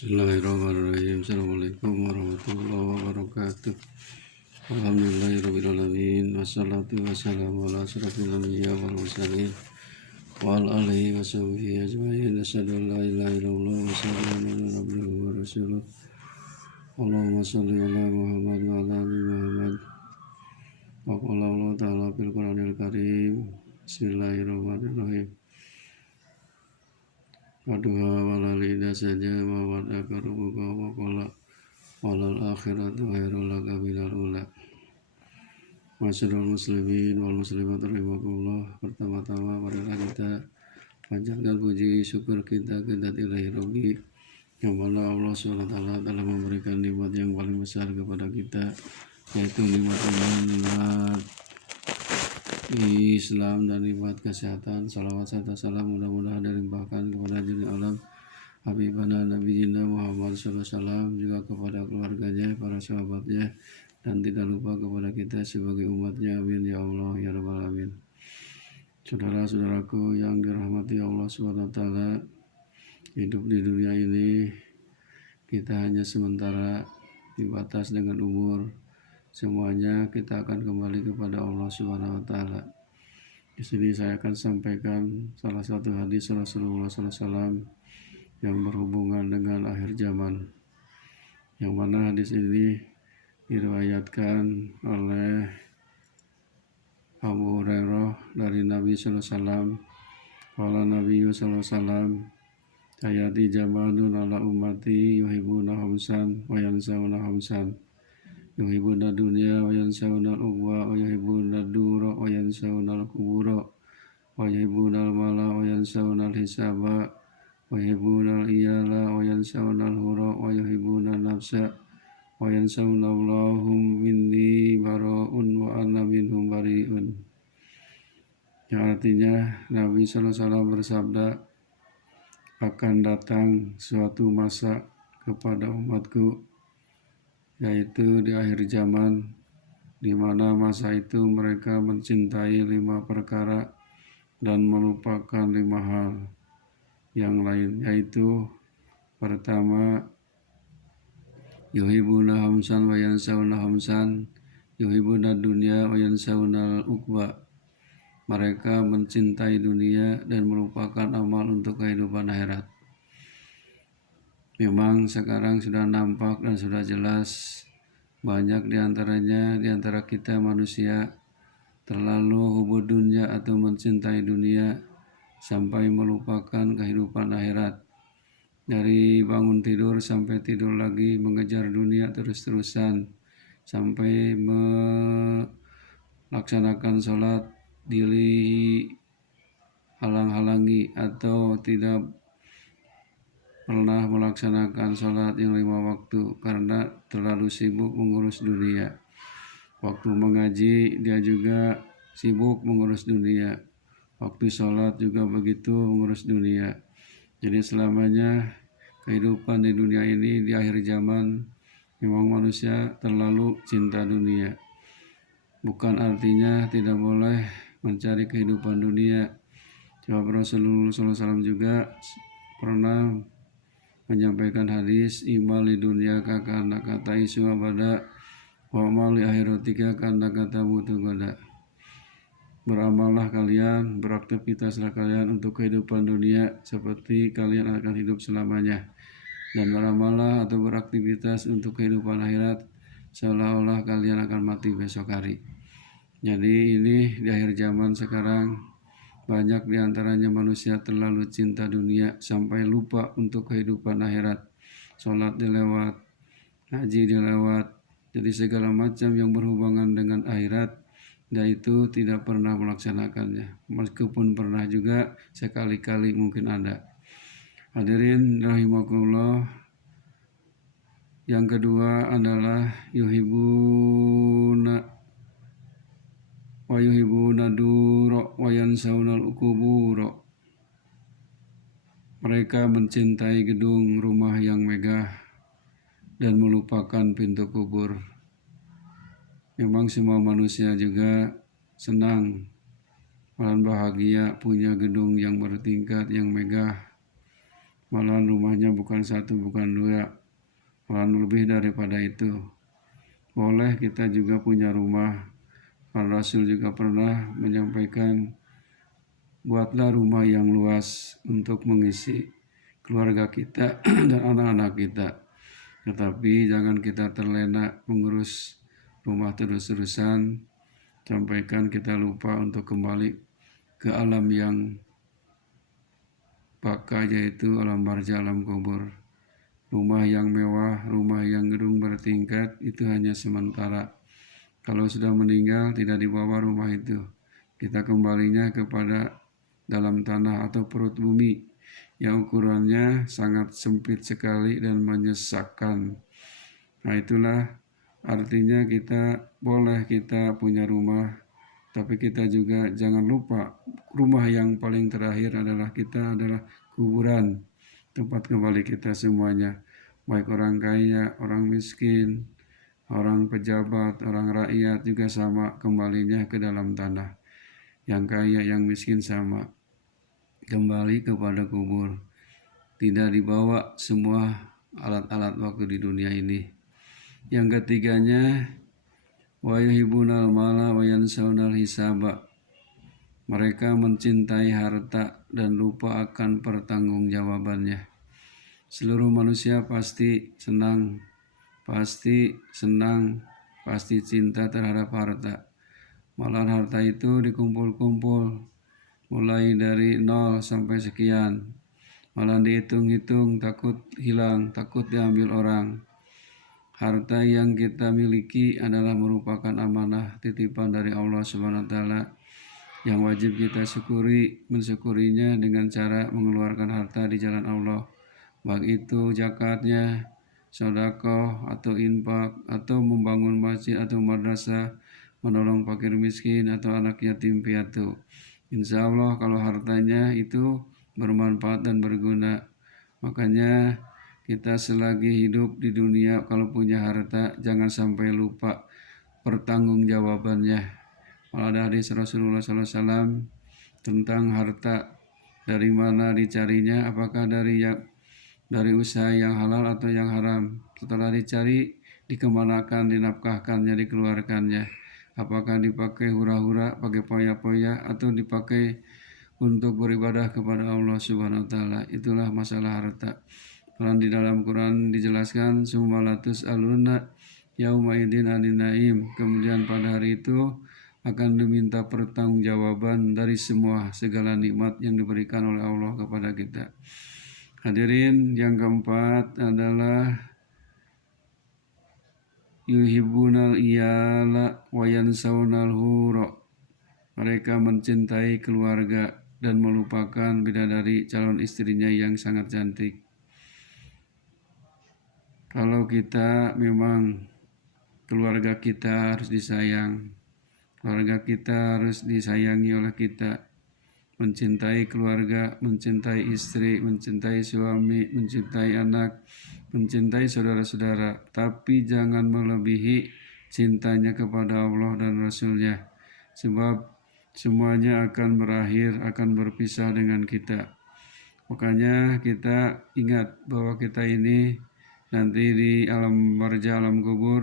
Bismillahirrahmanirrahim. Assalamualaikum warahmatullahi wabarakatuh. Alhamdulillahirrahmanirrahim. Wassalatu wassalamu ala asyrafil anbiya wal mursalin wa ala alihi wa sahbihi ajma'in. Asyhadu an la ilaha illallah wa asyhadu anna abduhu wa rasuluh. Allahumma shalli ala Muhammad wa ala ali Muhammad. Wa qala Allah ta'ala fil Qur'anil Karim. Bismillahirrahmanirrahim. Waduha walal ida saja mawadaka rubuka wa qala walal akhiratu khairul laka minal ula. Masyarul muslimin wal muslimat rahimakumullah. Pertama-tama marilah kita panjatkan puji syukur kita ke zat ilahi Rabbi, yang mana Allah SWT telah memberikan nikmat yang paling besar kepada kita, yaitu nikmat iman, nikmat Islam, dan nikmat kesehatan. Salawat serta salam mudah-mudahan dilimpahkan kepada jin alam Habibana Nabi Jinda Muhammad SAW, juga kepada keluarganya, para sahabatnya, dan tidak lupa kepada kita sebagai umatnya. Amin ya Allah ya Rabbal Alamin. Saudara-saudaraku yang dirahmati Allah SWT, hidup di dunia ini kita hanya sementara, dibatas dengan umur. Semuanya kita akan kembali kepada Allah Subhanahu wa taala. Di sini saya akan sampaikan salah satu hadis Rasulullah SAW yang berhubungan dengan akhir zaman, yang mana hadis ini diriwayatkan oleh Abu Hurairah dari Nabi SAW. Qala Nabi SAW, ayati jamanun ala ummati yuhibuna hamsan wa yansawna hamsan. Yuhibuna dunya wa yansawna al-uqwa wa yuhibuna ad-dura wa yansawna al-qubura wa yuhibuna al-mala wa yansawna al-hisaba wa yuhibuna al-iyala wa yansawna al-hura wa yuhibuna an-nafsa wa yansawna Allahum minni bara'un wa ana minhum bari'un. Yang artinya Nabi SAW bersabda, akan datang suatu masa kepada umatku, yaitu di akhir zaman, di mana masa itu mereka mencintai 5 perkara dan melupakan 5 hal yang lain, yaitu pertama, yuhibuna hamsan wa yansawna hamsan, yuhibuna dunya wa yansawna al-uqba. Mereka mencintai dunia dan melupakan amal untuk kehidupan akhirat. Memang sekarang sudah nampak dan sudah jelas, banyak di antara kita manusia terlalu hubud dunya atau mencintai dunia sampai melupakan kehidupan akhirat. Dari bangun tidur sampai tidur lagi mengejar dunia terus-terusan, sampai melaksanakan sholat dihalang-halangi atau tidak pernah melaksanakan sholat yang 5 waktu karena terlalu sibuk mengurus dunia. Waktu mengaji dia juga sibuk mengurus dunia, waktu sholat juga begitu mengurus dunia. Jadi selamanya kehidupan di dunia ini di akhir zaman memang manusia terlalu cinta dunia. Bukan artinya tidak boleh mencari kehidupan dunia. Sebab Rasulullah SAW juga pernah menyampaikan hadis, imal di dunia karena kata isu abada wa amal li akhiratika karena kata mutu goda. Beramallah kalian, beraktivitaslah kalian untuk kehidupan dunia seperti kalian akan hidup selamanya, dan beramallah atau beraktivitas untuk kehidupan akhirat seolah-olah kalian akan mati besok hari. Jadi ini di akhir zaman sekarang, banyak diantaranya manusia terlalu cinta dunia sampai lupa untuk kehidupan akhirat. Sholat dilewat, haji dilewat, jadi segala macam yang berhubungan dengan akhirat, dia itu tidak pernah melaksanakannya. Meskipun pernah juga, sekali-kali mungkin ada. Hadirin rahimakumullah. Yang kedua adalah yuhibuna wa yuhibuna dura wa yansawna al-qubura. Mereka mencintai gedung rumah yang megah dan melupakan pintu kubur. Memang semua manusia juga senang dan bahagia punya gedung yang bertingkat, yang megah, Malahan rumahnya bukan satu, bukan dua, malahan lebih daripada itu. Boleh kita juga punya rumah. Para Rasul juga pernah menyampaikan, buatlah rumah yang luas untuk mengisi keluarga kita dan anak-anak kita. Tetapi jangan kita terlena mengurus rumah terus-terusan, sampaikan kita lupa untuk kembali ke alam yang baka, yaitu alam barza, alam kubur. Rumah yang mewah, rumah yang gedung bertingkat itu hanya sementara. Kalau sudah meninggal tidak dibawa rumah itu. Kita kembalinya kepada dalam tanah atau perut bumi yang ukurannya sangat sempit sekali dan menyesakkan. Nah, itulah artinya boleh kita punya rumah, tapi kita juga jangan lupa rumah yang paling terakhir adalah kuburan, tempat kembali kita semuanya, baik orang kaya, orang miskin, orang pejabat, orang rakyat juga sama, kembalinya ke dalam tanah. Yang kaya, yang miskin sama, kembali kepada kubur. Tidak dibawa semua alat-alat waktu di dunia ini. Yang ketiganya, wa yuhibbunal mala wa yansawnal hisaba. Mereka mencintai harta dan lupa akan pertanggungjawabannya. Seluruh manusia pasti senang, pasti cinta terhadap harta. Malah harta itu dikumpul-kumpul, mulai dari 0 sampai sekian. Malah dihitung-hitung, takut hilang, takut diambil orang. Harta yang kita miliki adalah merupakan amanah titipan dari Allah Subhanahu wa taala yang wajib kita mensyukurinya dengan cara mengeluarkan harta di jalan Allah, baik itu zakatnya, sedekah atau infak, atau membangun masjid atau madrasah, menolong fakir miskin atau anak yatim piatu. Insya Allah kalau hartanya itu bermanfaat dan berguna. Makanya kita selagi hidup di dunia, kalau punya harta jangan sampai lupa pertanggungjawabannya. Malah ada hadis Rasulullah SAW tentang harta, dari mana dicarinya, apakah dari usaha yang halal atau yang haram. Setelah dicari, dikemanakan, dinafkahkannya, dikeluarkannya. Apakah dipakai hura-hura, pakai poya-poya, atau dipakai untuk beribadah kepada Allah Subhanahu wa taala. Itulah masalah harta. Quran di dalam Quran dijelaskan sumalatus aluna yaumaidin anin naim. Kemudian pada hari itu akan diminta pertanggungjawaban dari segala nikmat yang diberikan oleh Allah kepada kita. Hadirin, yang keempat adalah yuhibbunal iyala wa yansawnal hura. Mereka mencintai keluarga dan melupakan bidadari calon istrinya yang sangat cantik. Kalau kita memang keluarga kita harus disayang, keluarga kita harus disayangi oleh kita, mencintai keluarga, mencintai istri, mencintai suami, mencintai anak, mencintai saudara-saudara, tapi jangan melebihi cintanya kepada Allah dan Rasul-Nya, sebab semuanya akan berakhir, akan berpisah dengan kita. Makanya kita ingat bahwa kita ini nanti di alam barza, alam kubur,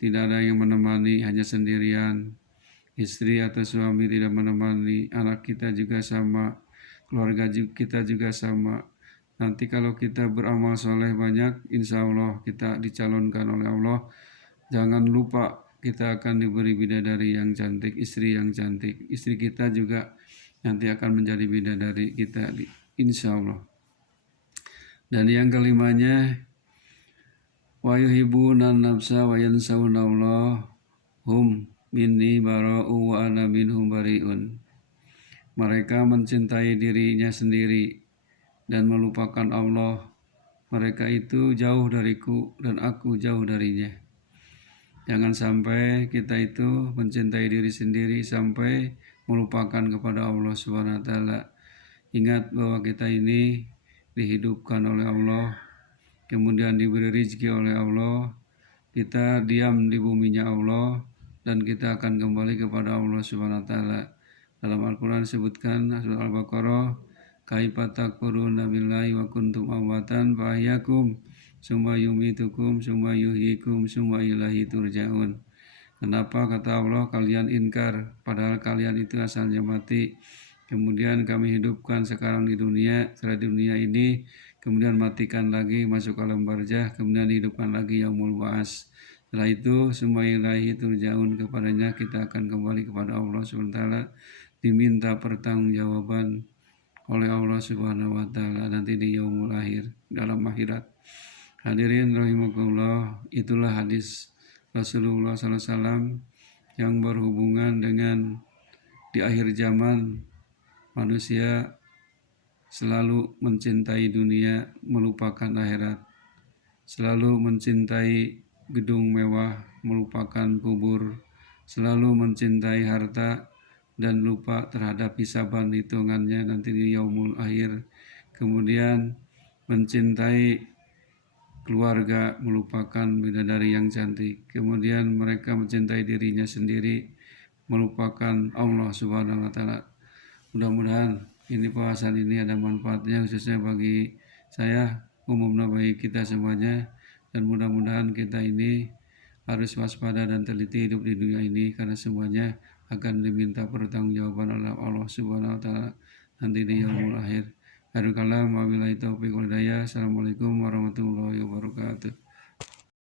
tidak ada yang menemani, hanya sendirian. Istri atau suami tidak menemani, anak kita juga sama, keluarga kita juga sama. Nanti kalau kita beramal soleh banyak, insya Allah kita dicalonkan oleh Allah. Jangan lupa kita akan diberi bidadari yang cantik, istri yang cantik. Istri kita juga nanti akan menjadi bidadari kita, insya Allah. Dan yang kelimanya, wa yuhibbuna nafsa wa yansawna Allah hum minni bara'u wa ana minhum bari'un. Mereka mencintai dirinya sendiri dan melupakan Allah. Mereka itu jauh dariku dan aku jauh darinya. Jangan sampai kita itu mencintai diri sendiri sampai melupakan kepada Allah Subhanahu wa taala. Ingat bahwa kita ini dihidupkan oleh Allah, kemudian diberi rezeki oleh Allah, kita diam di buminya Allah, dan kita akan kembali kepada Allah Subhanahu wa taala. Dalam Al-Quran disebutkan surat Al-Baqarah, kaifa takfuruna billahi wa kuntum amwatan fa ahyakum summa yumitukum summa yuhyikum summa ilaihi turja'un. Kenapa kata Allah kalian ingkar padahal kalian itu asalnya mati, kemudian kami hidupkan sekarang di dunia, setelah dunia ini kemudian matikan lagi, masuk alam barzah, kemudian hidupkan lagi yaumul ba'ats. Setelah itu summa ilaihi turja'un, kepadanya kita akan kembali kepada Allah SWT, diminta pertanggungjawaban oleh Allah Subhanahu wa taala nanti di yaumul akhir, dalam akhirat. Hadirin rahimakumullah, itulah hadis Rasulullah SAW yang berhubungan dengan di akhir zaman manusia selalu mencintai dunia, melupakan akhirat, selalu mencintai gedung mewah, melupakan kubur, selalu mencintai harta dan lupa terhadap hisaban hitungannya nanti di yaumul akhir. Kemudian mencintai keluarga, melupakan bidadari yang cantik. Kemudian mereka mencintai dirinya sendiri, melupakan Allah Subhanahu wa taala. Mudah-mudahan ini pembahasan ini ada manfaatnya khususnya bagi saya, umumnya bagi kita semuanya, dan mudah-mudahan kita ini harus waspada dan teliti hidup di dunia ini karena semuanya akan diminta pertanggungjawaban oleh Allah Subhanahu wa taala nanti di yaumul akhir. Akhirul kalam, wabillahi taufiq wal hidayah. Assalamualaikum warahmatullahi wabarakatuh.